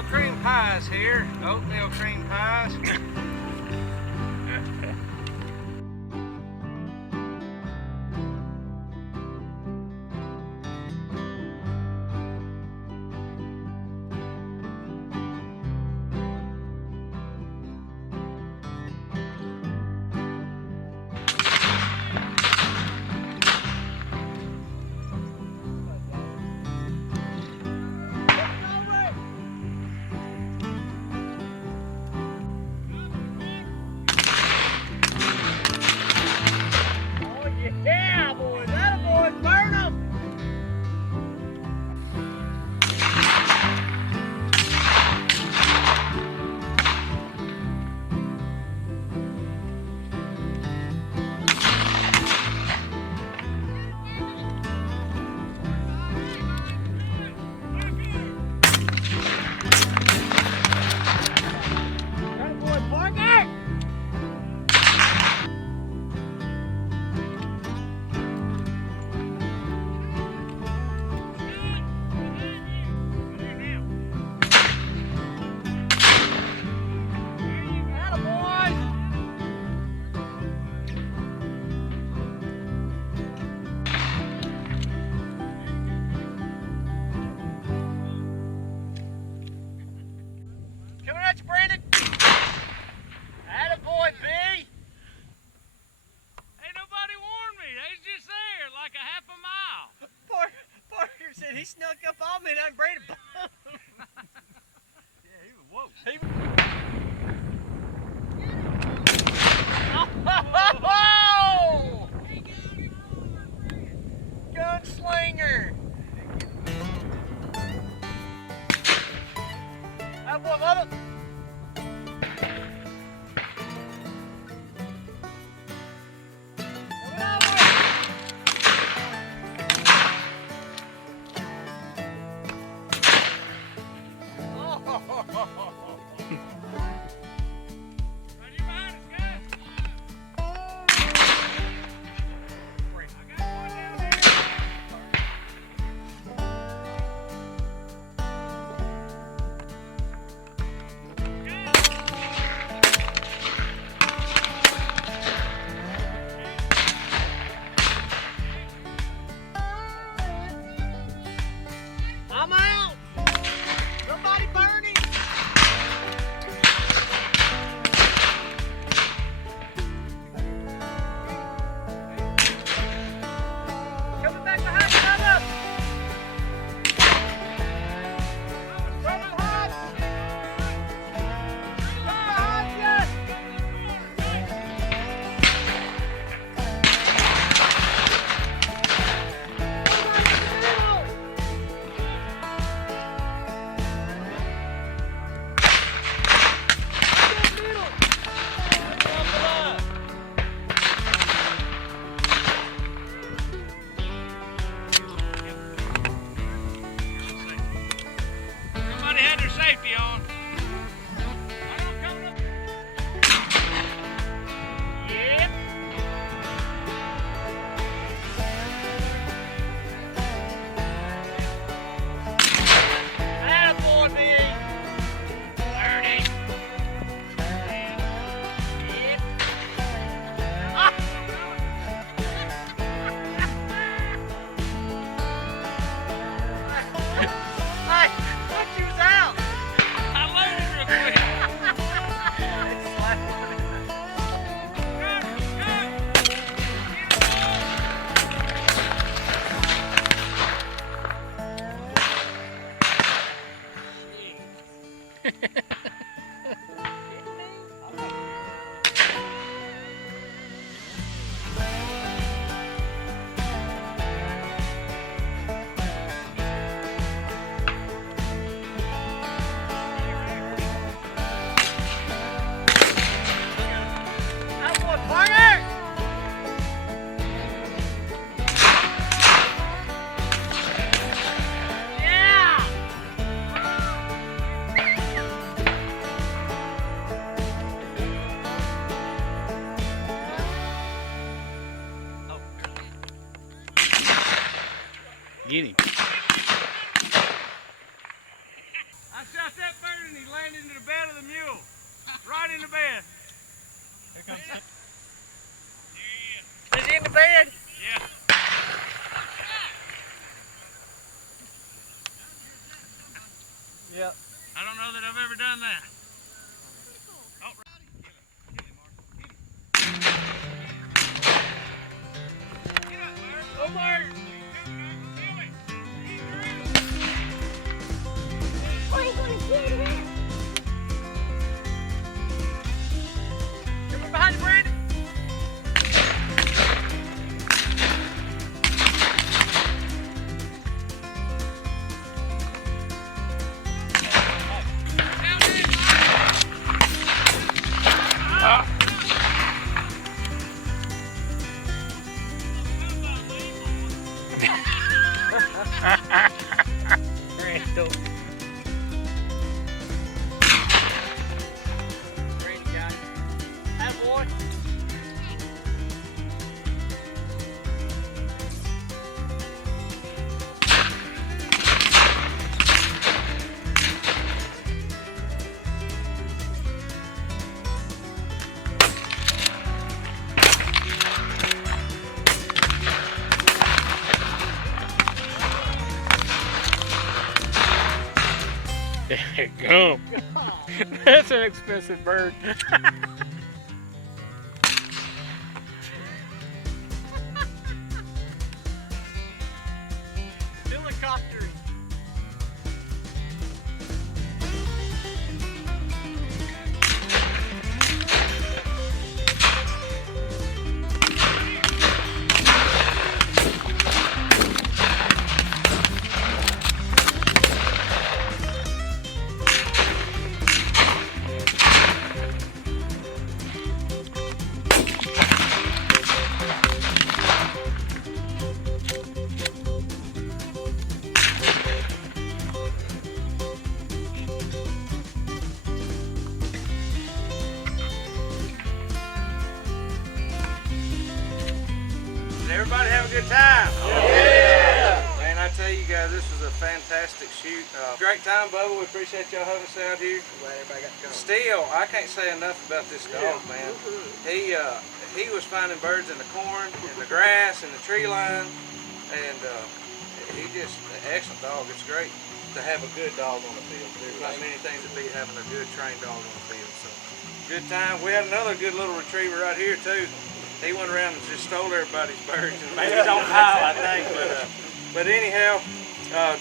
oatmeal cream pies here. Oatmeal cream pies. Yeah, boys. That boys, burn them. That boy, Parker. Coming at you, Brandon. Attaboy, B. Ain't nobody warned me. They was just there like a half a mile. Parker said he snuck up on me and I'm Brandon. Yeah, he was woke. Oh! Gunslinger. Attaboy, love it. Right here behind us, guys. I got one down there. I'm out. Somebody burn him. Coming back behind you, brother. Coming behind. Behind you. Somebody had their safety on. Yep. Attaboy, B. Burn it. Yep. Ah. Hey, what you was out? I loaded real quick. Attaboy, Parker. Yeah. Get him. I shot that bird and he landed into the bed of the mule. Right in the bed. Here comes. Is he in the bed? Yeah. Yep. I don't know that I've ever done that. Go, Bert. Where are you going to get it? Come on behind you, Brandon. Randall. Brandon got it. That boy. Go. That's an expensive bird. Helicopter. Did everybody have a good time? Yeah! Man, I tell you guys, this was a fantastic shoot. Great time, Bubba. We appreciate y'all having us out here. Glad everybody got to come. Still, I can't say enough about this dog, man. He was finding birds in the corn, in the grass, in the tree line, and he just an excellent dog. It's great to have a good dog on the field. There's not many things that beat having a good trained dog on the field. So, good time. We had another good little retriever right here too. He went around and just stole everybody's birds and made his own pile, I think. But anyhow,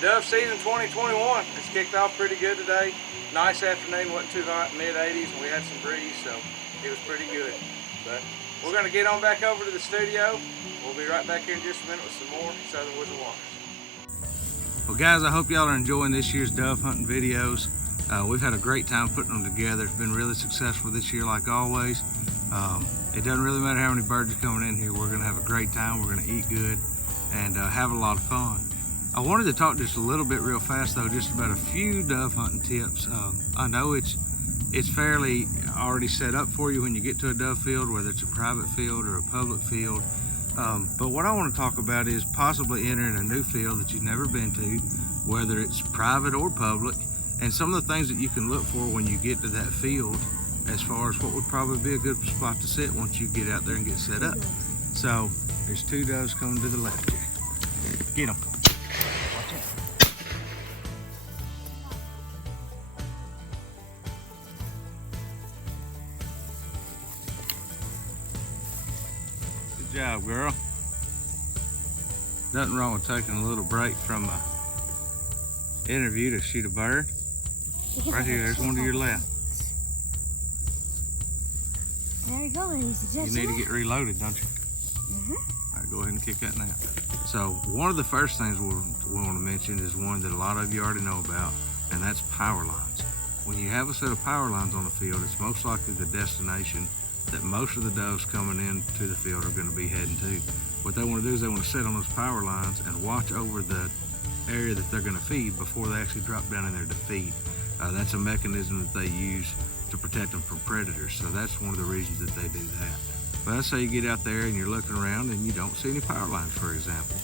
dove season 2021. It's kicked off pretty good today. Nice afternoon, wasn't too hot, mid-80s, and we had some breeze, so it was pretty good. But we're going to get on back over to the studio. We'll be right back here in just a minute with some more Southern Woods and Waters. Well, guys, I hope y'all are enjoying this year's dove hunting videos. We've had a great time putting them together. It's been really successful this year, like always. It doesn't really matter how many birds are coming in here. We're going to have a great time. We're going to eat good and have a lot of fun. I wanted to talk just a little bit real fast, though, just about a few dove hunting tips. I know it's fairly already set up for you when you get to a dove field, whether it's a private field or a public field. But what I want to talk about is possibly entering a new field that you've never been to, whether it's private or public, and some of the things that you can look for when you get to that field as far as what would probably be a good spot to sit once you get out there and get set up. So there's two doves coming to the left here. Get them. Watch out. Good job, girl. Nothing wrong with taking a little break from an interview to shoot a bird. Right here, there's one to your left. There you go, ladies and You gentlemen. need to get reloaded, don't you? All right, go ahead and kick that now. So one of the first things we want to mention is one that a lot of you already know about, and that's power lines. When you have a set of power lines on the field, it's most likely the destination that most of the doves coming into the field are going to be heading to. What they want to do is they want to sit on those power lines and watch over the area that they're going to feed before they actually drop down in there to feed. That's a mechanism that they use to protect them from predators. So that's one of the reasons that they do that. But let's say you get out there and you're looking around and you don't see any power lines, for example.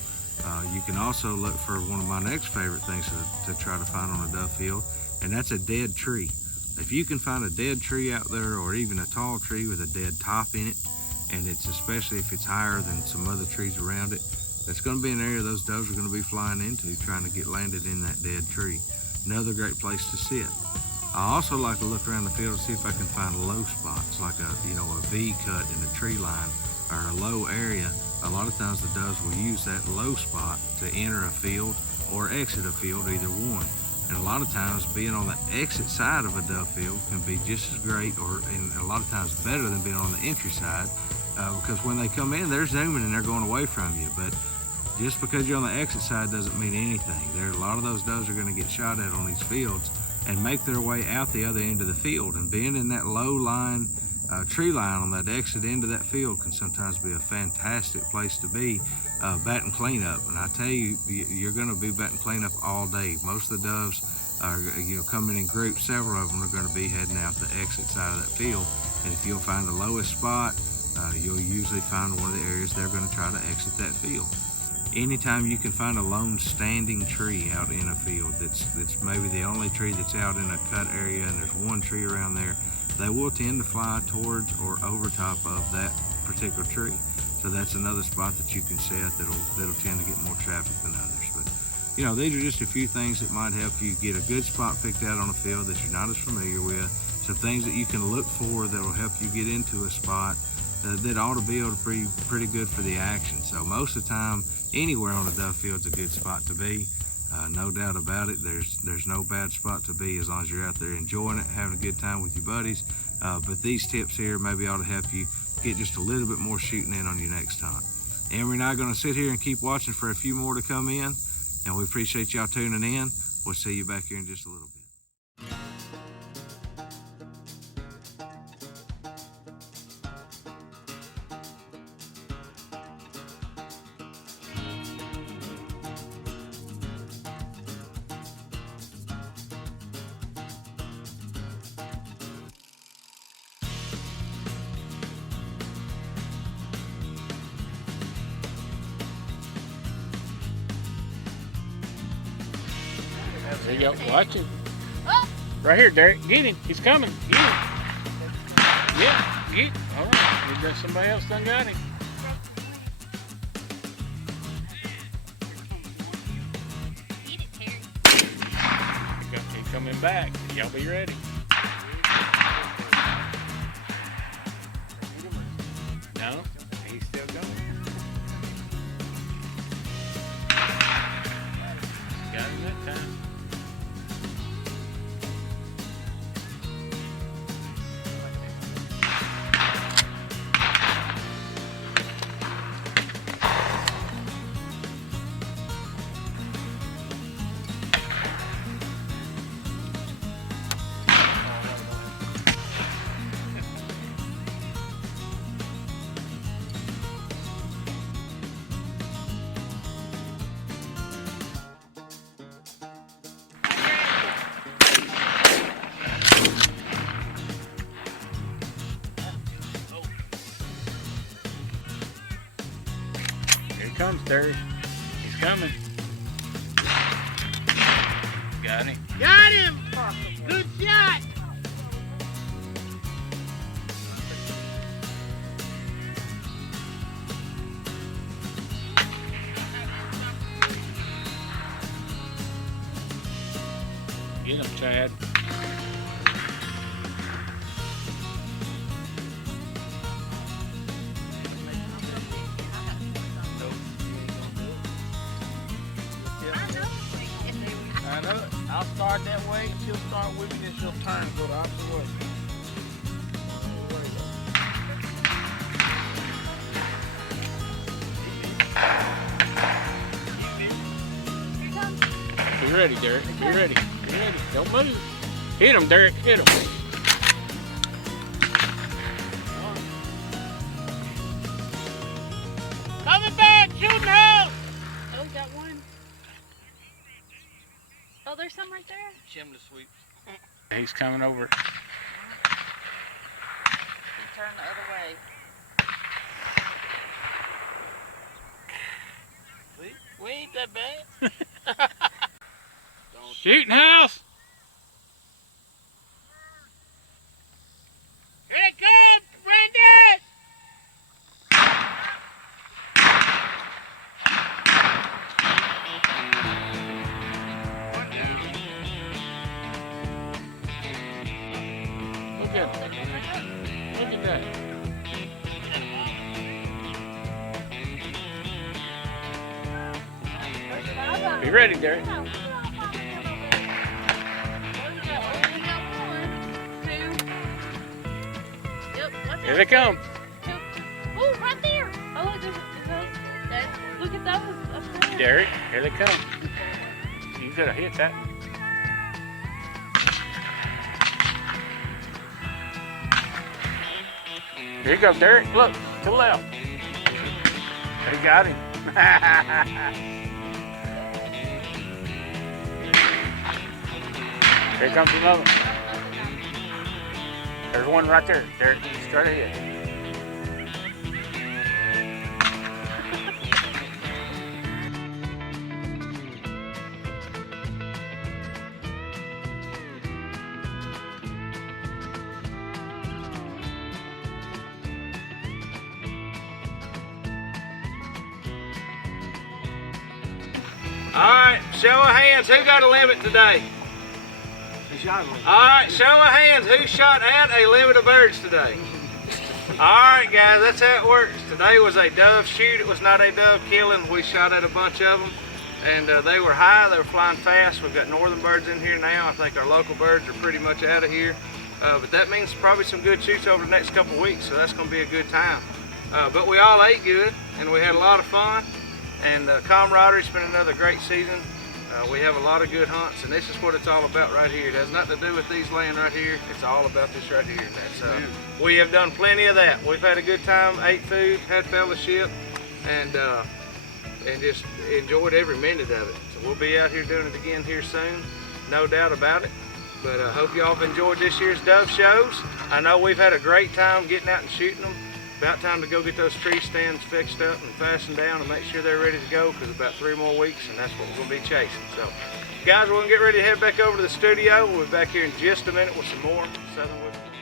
You can also look for one of my next favorite things to try to find on a dove field, and that's a dead tree. If you can find a dead tree out there, or even a tall tree with a dead top in it, and it's especially if it's higher than some other trees around it, that's going to be an area those doves are going to be flying into, trying to get landed in that dead tree. Another great place to sit. I also like to look around the field to see if I can find low spots, like a V cut in a tree line or a low area. A lot of times the doves will use that low spot to enter a field or exit a field, either one. And a lot of times being on the exit side of a dove field can be just as great, and a lot of times better than being on the entry side, because when they come in, they're zooming and they're going away from you. But just because you're on the exit side doesn't mean anything. A lot of those doves are going to get shot at on these fields and make their way out the other end of the field. And being in that low line, tree line on that exit end of that field can sometimes be a fantastic place to be batting cleanup. And I tell you, you're going to be batting cleanup all day. Most of the doves are coming in groups. Several of them are going to be heading out the exit side of that field. And if you'll find the lowest spot, you'll usually find one of the areas they're going to try to exit that field. Anytime you can find a lone standing tree out in a field that's maybe the only tree that's out in a cut area, and there's one tree around there, they will tend to fly towards or over top of that particular tree. So that's another spot that you can set that'll tend to get more traffic than others. But these are just a few things that might help you get a good spot picked out on a field that you're not as familiar with. Some things that you can look for that'll help you get into a spot that ought to be able to be pretty good for the action. So most of the time, anywhere on a dove field's a good spot to be. No doubt about it. There's no bad spot to be as long as you're out there enjoying it, having a good time with your buddies. But these tips here maybe ought to help you get just a little bit more shooting in on your next hunt. Emery and I are going to sit here and keep watching for a few more to come in, and we appreciate y'all tuning in. We'll see you back here in just a little bit. There you go. Watch him. Right here, Derek. Get him. He's coming. Get him. Yeah, get him. All right. Somebody else done got him. He's coming back. Y'all be ready. No, he's still going. Got him that time. Here comes Derek. He's coming. Got him. Got him! Good shot! Get him, Chad. I know it. I'll start that way, and she'll start with me, then she'll turn and go the opposite way. Be ready, Derek. Be ready. Be ready. Don't move. Hit him, Derek. Hit him. Coming back, shooting house! Oh, we got one. Oh, there's some right there. Chimney sweep. He's coming over. You turn the other way. We ain't that bad. Shooting house. good. Look at that. Be ready, Derek. Here they come. Oh, right there. Oh, look, look at those up there. Derek, here they come. You could have hit that. Here you go, Derek. Look, to the left. They got him. Here comes another one. There's one right there. Derek, straight ahead. All right, show of hands. Who got a limit today? All right, show of hands. Who shot at a limit of birds today? All right, guys, that's how it works. Today was a dove shoot. It was not a dove killing. We shot at a bunch of them, and they were high. They were flying fast. We've got northern birds in here now. I think our local birds are pretty much out of here, but that means probably some good shoots over the next couple of weeks, so that's going to be a good time. But we all ate good, and we had a lot of fun, and camaraderie. It's been another great season. We have a lot of good hunts, and this is what it's all about right here. It has nothing to do with these laying right here. It's all about this right here. That's we have done plenty of that. We've had a good time, ate food, had fellowship, and just enjoyed every minute of it. So we'll be out here doing it again here soon, no doubt about it. But I hope y'all have enjoyed this year's dove shows. I know we've had a great time getting out and shooting them. About time to go get those tree stands fixed up and fastened down and make sure they're ready to go, because about 3 more weeks and that's what we're going to be chasing. So guys, we're going to get ready to head back over to the studio. We'll be back here in just a minute with some more Southern Woodland.